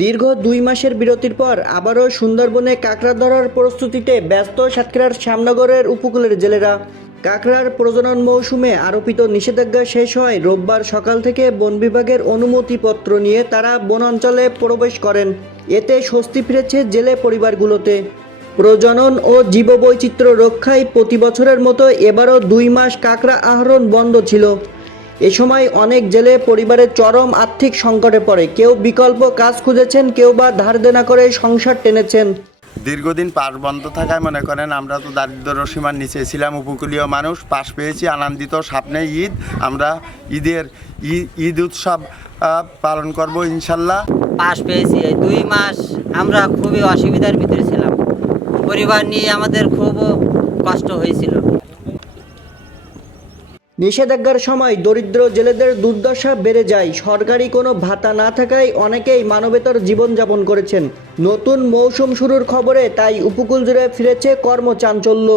দীর্ঘ ২ মাসের বিরতির পর আবারও সুন্দরবনে কাঁকড়া ধরার প্রস্তুতিতে ব্যস্ত সাতক্ষীরার শ্যামনগরের উপকূলের জেলেরা। কাঁকড়ার প্রজনন মৌসুমে আরোপিত নিষেধাজ্ঞা শেষ হয় রোববার সকাল থেকে বন বিভাগের অনুমতিপত্র নিয়ে তারা বনাঞ্চলে প্রবেশ করেন। এতে স্বস্তি ফিরেছে জেলে পরিবারগুলোতে। প্রজনন ও জীববৈচিত্র্য রক্ষায় প্রতি বছরের মতো এবারও ২ মাস কাঁকড়া আহরণ বন্ধ ছিল। এ সময় অনেক জেলে পরিবারের চরম আর্থিক সংকটে পড়ে। কেউ বিকল্প কাজ খুঁজেছেন, কেউ বা ধার দেনা করে সংসার টেনেছেন। দীর্ঘদিন পাশ বন্ধ থাকায় মনে করেন আমরা তো দারিদ্র সীমার নিচে ছিলাম, উপকূলীয় মানুষ। পাশ পেয়েছি, আনন্দিত। সামনে ঈদ, আমরা ঈদ উৎসব পালন করব ইনশাল্লাহ। পাশ পেয়েছি। এই ২ মাস আমরা খুবই অসুবিধার ভিতরে ছিলাম, পরিবার নিয়ে আমাদের খুব কষ্ট হয়েছিল। নিষেধাজ্ঞার সময় দরিদ্র জেলেদের দুর্দশা বেড়ে যায়। সরকারি কোনো ভাতা না থাকায় অনেকেই মানবেতর জীবনযাপন করেছেন। নতুন মৌসুম শুরুর খবরে তাই উপকূল জুড়ে ফিরেছে কর্মচাঞ্চল্য।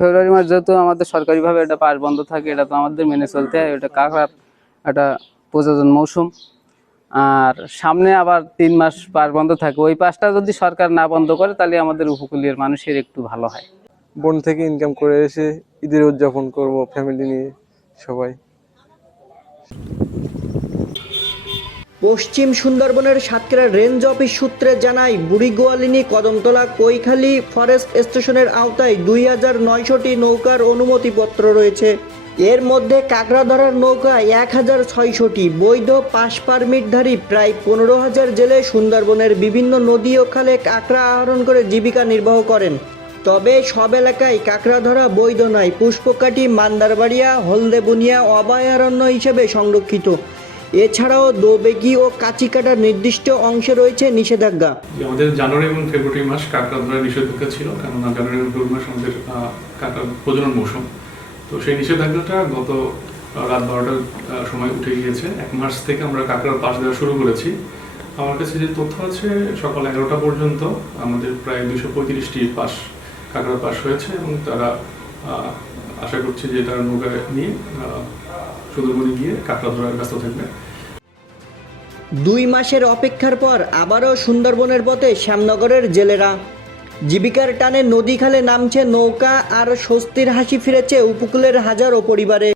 ফেব্রুয়ারি মাস যেহেতু আমাদের সরকারিভাবে এটা পাশ বন্ধ থাকে, এটা তো আমাদের মেনে চলতে হয়। এটা কাঁকড়ার একটা প্রজনন মৌসুম, আর সামনে আবার ৩ মাস পাশ বন্ধ থাকে। ওই পাশটা যদি সরকার না বন্ধ করে তাহলে আমাদের উপকূলীয় মানুষের একটু ভালো হয়। বন থেকে ইনকাম করে এসে ঈদের উদযাপন করব ফ্যামিলি নিয়ে সবাই। পশ্চিম সুন্দরবনের সাতক্ষীরা রেঞ্জ অফিস সূত্রে জানায়, বুড়িগোয়ালিনী কদমতলা কৈখালী ফরেস্ট স্টেশনের আওতায় ২,৯০০টি নৌকার অনুমতিপত্র রয়েছে। এর মধ্যে কাঁকড়া ধরার নৌকা ১,৬০০টি। বৈধ পাস পারমিটধারী প্রায় ১৫,০০০ জেলে সুন্দরবনের বিভিন্ন নদী ও খালে কাঁকড়া আহরণ করে জীবিকা নির্বাহ করেন। তবে সব এলাকায় কাঁকড়া ধরা বৈধ নয়। পুষ্পকাঠি, মান্দারবাড়িয়া, হলদেবুনিয়া অভয়ারণ্য হিসেবে সংরক্ষিত। এছাড়াও দোবেগি ও কাচিকাটার নির্দিষ্ট অংশে রয়েছে নিষেধাজ্ঞা। আমাদের জানুয়ারি এবং ফেব্রুয়ারি মাস কাঁকড়া ধরার নিষেধাজ্ঞা ছিল, কেননা জানুয়ারি এবং ফেব্রুয়ারি মাস আমাদের কাঁকড়া প্রজনন মৌসুম। তো সেই নিষেধাজ্ঞাটা গত রাত ১২টার সময় উঠে গিয়েছে। ১ মাস থেকে আমরা কাঁকড়ার পাস দেওয়া শুরু করেছি। আমার কাছে যে তথ্য আছে, সকাল ১১টা পর্যন্ত আমাদের প্রায় ২৩৫টি কাঁকড়ার পাস হয়েছে, এবং তারা আশা করছি যে তারা নৌকা নিয়ে সুন্দরবনে গিয়ে কাঁকড়া ধরার ব্যস্ত থাকবে। ২ মাসের অপেক্ষার পর আবারও সুন্দরবনের পথে শ্যামনগরের জেলেরা। জীবিকার টানে নদী খালে নামছে নৌকা, আর স্বস্তির হাসি ফিরেছে উপকূলের হাজারো পরিবারে।